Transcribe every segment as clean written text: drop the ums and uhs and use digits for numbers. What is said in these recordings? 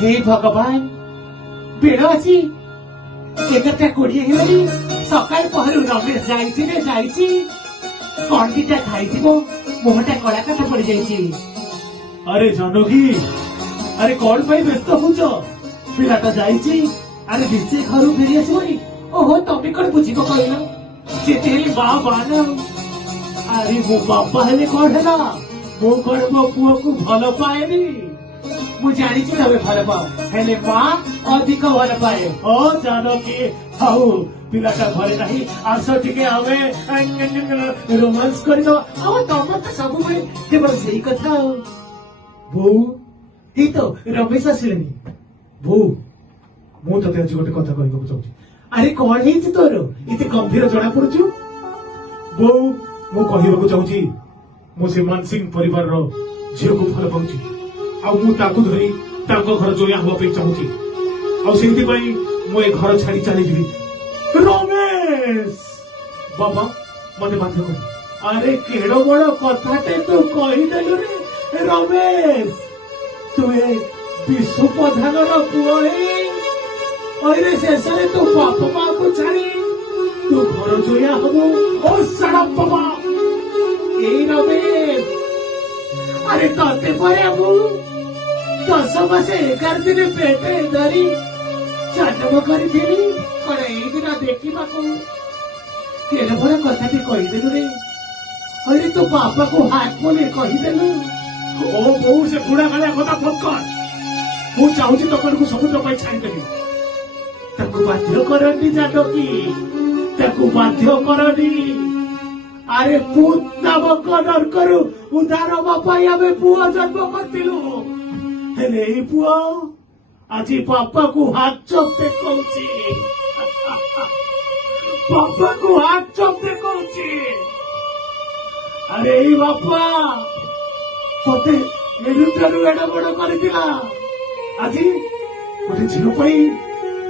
हे भगवान बेड़ अच्छी 11:20 सकाल पहरु रमेश जाइए कौन दीटा खाई मुहटा कला काठ पड़ जाइए। अरे जानकी अरे कौन पाई व्यस्त होच पिलाटा जाइए अरे निश्चय घर फेरी आसबनी। ओहो तमें कौन बुझ कहल से बान अरे मो बापा हेले कौन है मो कौन मो पुओ को भल पाएनी मु जानी तमें भल पाओ हेले माँ अधिक भल पाए। ओ जानकी हाउ पिलाटा घरे नहीं आस टिके हमें रोमांस कर दो। तम तो सब केवल से कथा बो ये तो रमेश आसिले बो मु तते आज गोटे कथा कहबो चाहूची। अरे कौन है तोर इते गंभीर जना पड़ुछु बो मु कहबो चाहूची मु श्रीमान सिंह परिवार रो झियो को भल पाउची आ मु ताकू धरी ताको घर जोया हवा पे चाहूची आ सेंती पई मु ए घर छाड़ी चली जिबी। रमेश बाबा मते बाध्य कर। अरे केड़ो बड़ कथाटे तू कही देलु रे रमेश तू ए विश्व प्रधान रो पुओ हे अरे शेष तू बाप माँ को छाड़ी तू घर जोया हबो ओ सड़क बाबा ए रमेश अरे तते परे मु 10 मास 11 दिन पेटे धरी जन्म करी कौन दिन देखा केड़ बड़ कथा कहीदेलु रे अरे तो बापा को हाथ बोले कहीदेलु। ओ बहु से बुढ़ा कालिया कथा फट कर मु चाहूची तपन को समुद्र पे छाड़ी देबी। ताकू बाध्य करनी जानकी ताकू बाध्य करनी अरे पूत नामक नरकरु उद्धार बापा आमे पुओ जन्म करथिलु हेले एई पुओ आज बापा को हाथ चोप देखौची बापा को हाथ चोप देखौची। अरे एई बापा तोते एडुटारू एडा बड़ करथिला आज गोटे झियो पई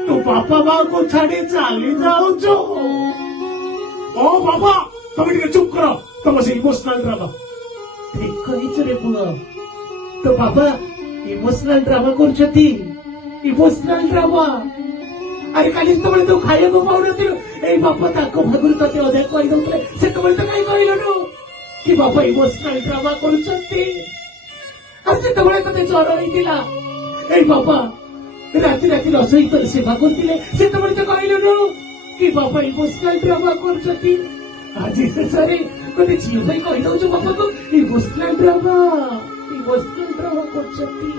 तो बापा माँ को छाड़ी चली जाऊचो। ओ बाबा तुम टिके चुप करो तुम से इमोशनल ड्रामा ठीक कहिछ रे पुओ तो बाबा इमोशनल ड्रामा करछथि इमोशनल ड्रामा अरे काली तबले तो खाइया को पाउनथिल एई बापा ताको भागुर तते अधे कहि दउतले से तबले तो काई कहिलनु कि बापा इमोशनल ड्रामा करछथि आज तबले तते ज्वर होइतिला एई बापा राति राति रसोई कर सेवा करथिले से तबले तो कहिलनु कि बापा इमोशनल ड्रामा करछथि आज शेषरे गोटे झियो भाई कहि दउछु बापा को इमोशनल ड्रामा करछथि।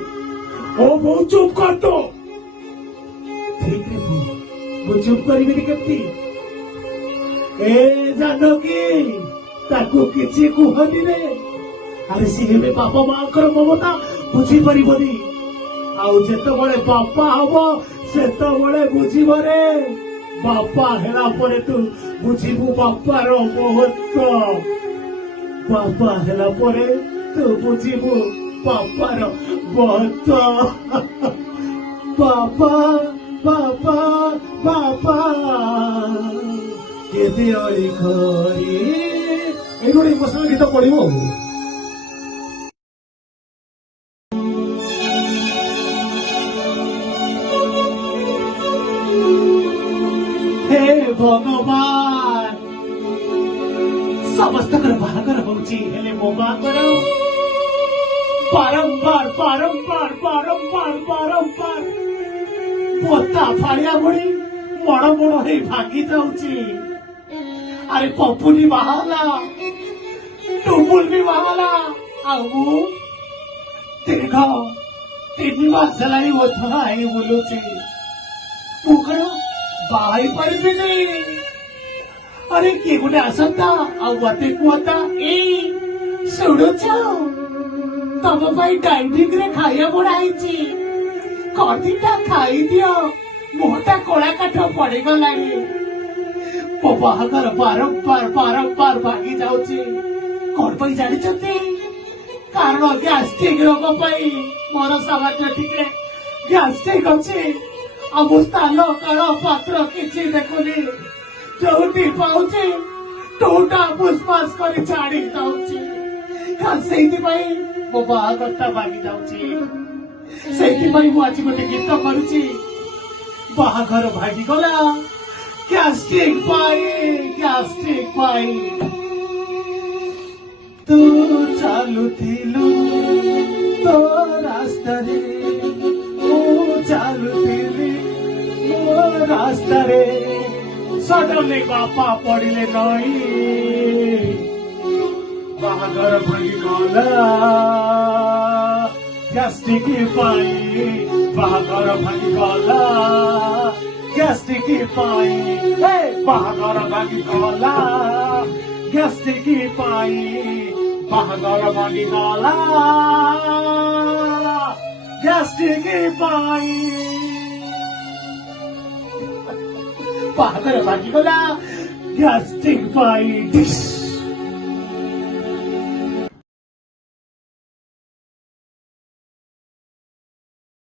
ओ बहु चुप कर तो ठीक है वो चुप करी केमती ए जानकी ताकू किछि कुहनी रे अरे सी बापा माँ ममता बुझी पारिबनी आउ जेतबळे बापा हबो सेतबळे बुझिब रे बापा हेला परे तू बुझिबु बापार महत्व बापा हेला परे तू बुझिबु बापार महत्व बापा बापा बापा केते अली खरी ए गोटे इमोशनल गीत पड़िबो। हे भगवान समस्त बाहागर होची हेले मो बाहागर बारंबार बारंबार बारंबार बारंबार पोता फाड़िया भड़ी मड़ मड़ हे भागी जाऊची। अरे पपुनी बाहाला टुमुल भी बाहाला आउ दीर्घ 3 मास हेलानी ओठा हे बोलुची पुकड़ बाहाई पारिबिनी अरे किए गोटे आसंता आते कहता ए शुणुच तम डाइनिंग रे खाइया बड़ाई कथिटा खाई दियो मुहटा कला काठ पड़गला मो बाहागर बारंबार बारंबार भागी जाऊची कौन पाई जानी कारण गैस्ट्रिक रोग मोर सामान्य टिके गैस्ट्रिक अच्छे आम स्थान काल पात्र किसी देखुनी जोटी पाऊची टोटा पुष्पास कर छाड़ी जाऊची से ମୋ ବାହାଘରଟା ଭାଙ୍ଗି ଯାଉଛି ସେଇଥିପାଇଁ ମୁଁ ଆଜି ଗୋଟେ ଗୀତ କରୁଛି ବାହାଘର ଭାଙ୍ଗିଗଲା ଗ୍ୟାଷ୍ଟ୍ରିକ୍ ପାଇଁ ତୁ ଚାଲୁଥିଲୁ ତୋ ରାସ୍ତାରେ ମୁଁ ଚାଲୁଥିଲି ମୋ ରାସ୍ତାରେ ସଡନଲି ବାପା ପଡିଲେ ନଈ ବାହାଘର ଭାଙ୍ଗିଗଲା ଗ୍ୟାଷ୍ଟ୍ରିକ୍ ପାଇଁ ବାହାଘର ଭାଙ୍ଗିଗଲା ଗ୍ୟାଷ୍ଟ୍ରିକ୍ ପାଇଁ ବାହାଘର ଭାଙ୍ଗିଗଲା ଗ୍ୟାଷ୍ଟ୍ରିକ୍ ପାଇଁ ବାହାଘର ଭାଙ୍ଗିଗଲା ଗ୍ୟାଷ୍ଟ୍ରିକ୍ ପାଇଁ ବାହାଘର ଭାଙ୍ଗିଗଲା ଗ୍ୟାଷ୍ଟ୍ରିକ୍ ପାଇଁ